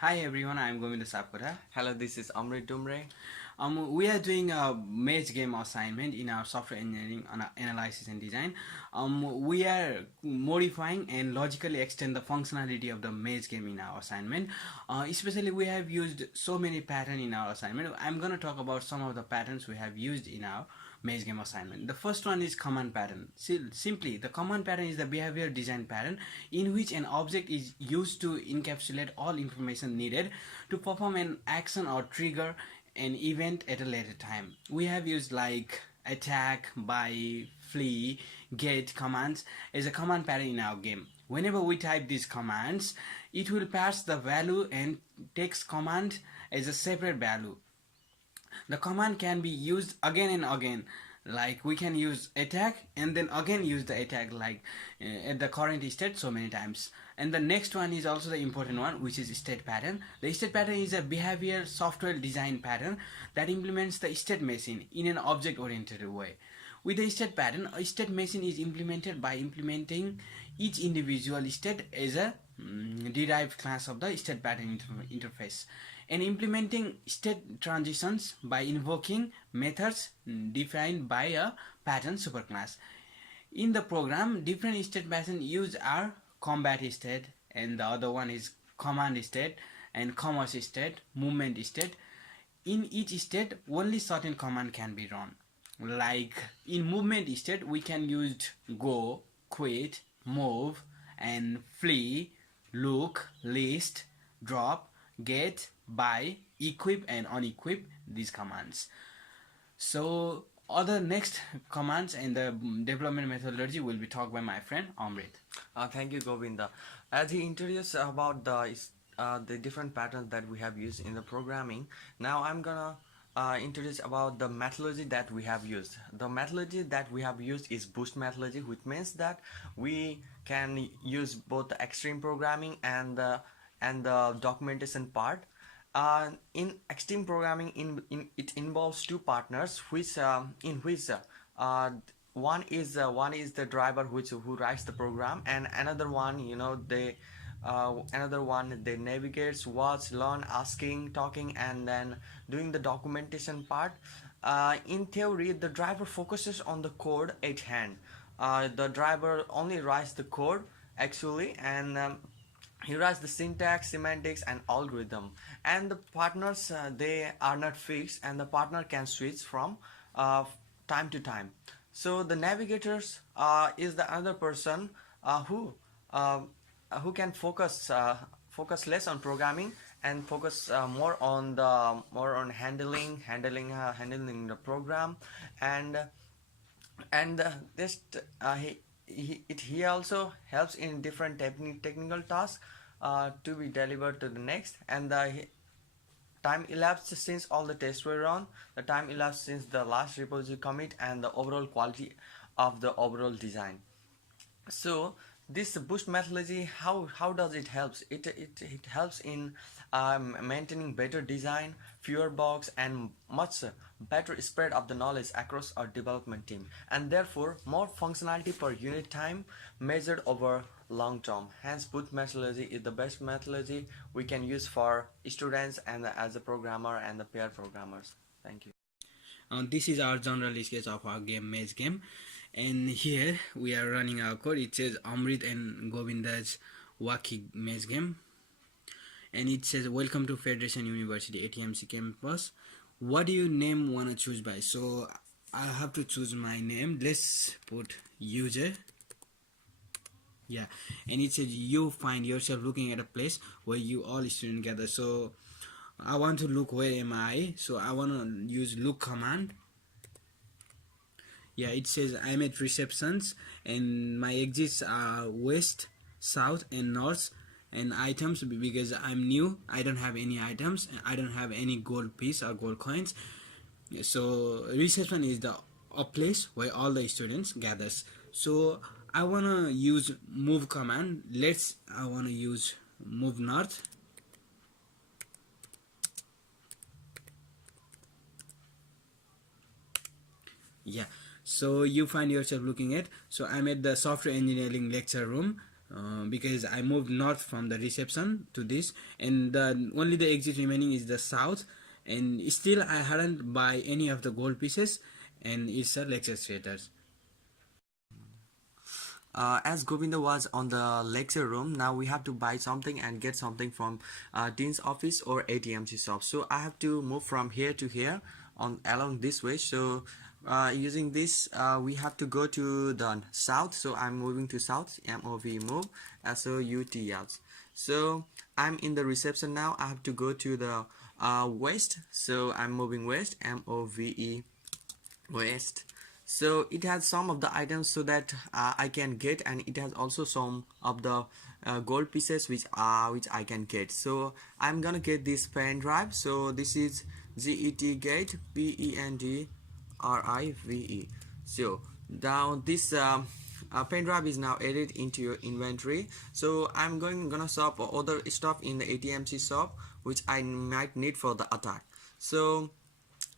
Hi everyone, I'm Govinda Sapkota. Hello, this is Amrit Dumre. We are doing a maze game assignment in our software engineering analysis and design. We are modifying and logically extend the functionality of the maze game in our assignment. Especially we have used so many patterns in our assignment. I'm going to talk about some of the patterns we have used in our maze game assignment. The first one is command pattern. Simply, the command pattern is the behavior design pattern in which an object is used to encapsulate all information needed to perform an action or trigger an event at a later time. We have used like attack, buy, flee, get commands as a command pattern in our game. Whenever we type these commands, it will pass the value and takes command as a separate value. The command can be used again and again, like we can use attack and then again use the attack like at the current state so many times. And the next one is also the important one, which is state pattern. The state pattern is a behavior software design pattern that implements the state machine in an object oriented way. With the state pattern, a state machine is implemented by implementing each individual state as a derived class of the state pattern interface, and implementing state transitions by invoking methods defined by a pattern superclass. In the program, different state patterns used are combat state, and the other one is command state and commerce state, movement state. In each state, only certain command can be run. Like in movement state, we can use go, quit, move, and flee, look, list, drop, get, buy, equip, and unequip these commands. So other next commands and the development methodology will be talked by my friend Amrit. Thank you, Govinda. As he introduced about the different patterns that we have used in the programming, now I'm gonna introduce about the methodology that we have used. The methodology that we have used is boost methodology, which means that we can use both the extreme programming and the documentation part. In extreme programming, it involves two partners, which one is the driver who writes the program, and another one, they navigates, watch, learn, asking, talking, and then doing the documentation part. In theory, the driver focuses on the code at hand. The driver only writes the code actually, and he writes the syntax, semantics, and algorithm. And the partners, they are not fixed, and the partner can switch from time to time. So the navigators is the other person who can focus less on programming and focus more on handling the program, and he also helps in different technical tasks to be delivered to the next. And the time elapsed since all the tests were run, the time elapsed since the last repository commit, and the overall quality of the overall design. So this boost methodology, how does it helps? It helps in maintaining better design, fewer bugs, and much better spread of the knowledge across our development team, and therefore more functionality per unit time measured over long term. Hence, boost methodology is the best methodology we can use for students and as a programmer and the pair programmers. Thank you. This is our general sketch of our game maze game, and here we are running our code. It says Amrit and Govinda's wacky maze game, and it says welcome to Federation University ATMC campus. What do you name wanna choose by? So I have to choose my name. Let's put user. Yeah, and it says you find yourself looking at a place where you all students gather. So I want to look where am I, so I want to use look command. Yeah, it says I'm at receptions and my exits are west, south, and north, and items, because I'm new, I don't have any items, I don't have any gold piece or gold coins. So reception is a place where all the students gathers. So I want to use move command. I want to use move north. Yeah, so you find yourself looking at, so I'm at the software engineering lecture room, because I moved north from the reception to this, and only the exit remaining is the south, and still I hadn't buy any of the gold pieces, and it's a lecture theater. As Govinda was on the lecture room, now we have to buy something and get something from Dean's office or ATMC shop. So I have to move from here to here on along this way. So using this, we have to go to the south. So I'm moving to south. MOV move. SOUT. So I'm in the reception now. I have to go to the west. So I'm moving west. MOVE west. So it has some of the items so that I can get, and it has also some of the gold pieces which I can get. So I'm gonna get this pen drive. So this is GET gate PENDRIVE. So now this pen drive is now added into your inventory. So I'm gonna shop other stuff in the ATMC shop which I might need for the attack. So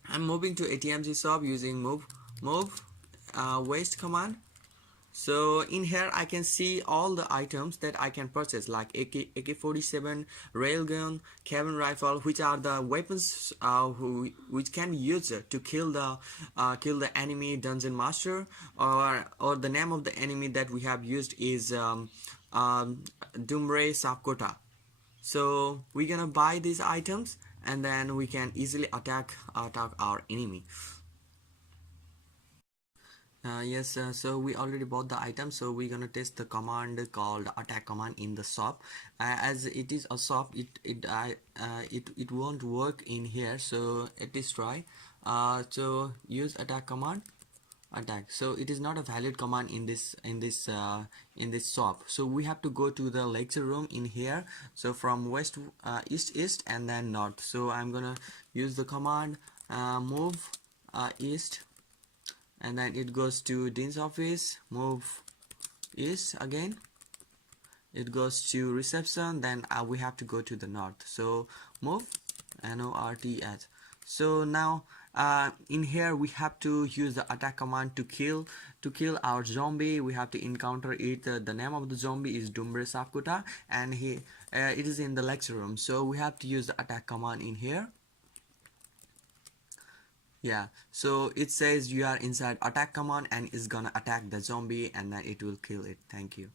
I'm moving to ATMC shop using move waste command. So in here I can see all the items that I can purchase, like AK-47, railgun, carbine rifle, which are the weapons which can be used to kill the enemy dungeon master, or the name of the enemy that we have used is Dumbre Sapkota. So we're gonna buy these items, and then we can easily attack our enemy. Yes, so we already bought the item, so we're gonna test the command called attack command in the shop. As it is a shop, it won't work in here, so at least try. So use attack command, attack. So it is not a valid command in this shop. So we have to go to the lecture room in here. So from west, east, and then north. So I'm gonna use the command move east, and then it goes to Dean's office. Move east again, it goes to reception. Then we have to go to the north. So move NORTH. So now in here we have to use the attack command to kill our zombie. We have to encounter it. The name of the zombie is Dumbre Sapkota, and it is in the lecture room. So we have to use the attack command in here. Yeah, so it says you are inside attack command, and it's gonna attack the zombie, and then it will kill it. Thank you.